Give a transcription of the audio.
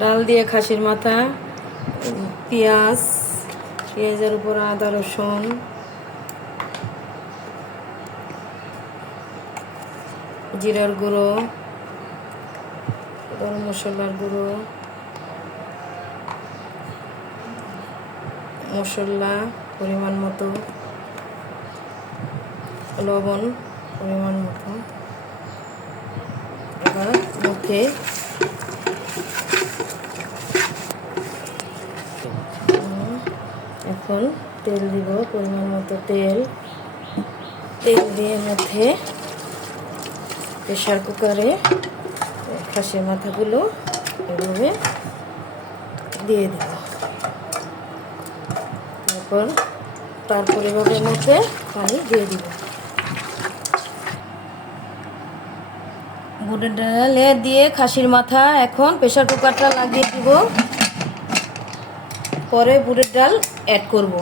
ডাল দিয়ে খাসির মাথা, পেঁয়াজ, পেঁয়াজের উপর আদা রসুন, জিরার গুঁড়ো, গরম মশলার গুঁড়ো, মশলা পরিমাণ মতো, লবণ পরিমাণ মতো। এবার মধ্যে এখন তেল দিব, পরিমাণ মতো তেল দিয়ে মধ্যে প্রেশার কুকারে খাসির মাথাগুলো এভাবে দিয়ে দিব। তারপর এভাবে মধ্যে পানি দিয়ে দিব। বুটের ডালে দিয়ে খাসির মাথা এখন প্রেশার কুকারটা লাগিয়ে দিব, পরে বুটের ডাল অ্যাড করব।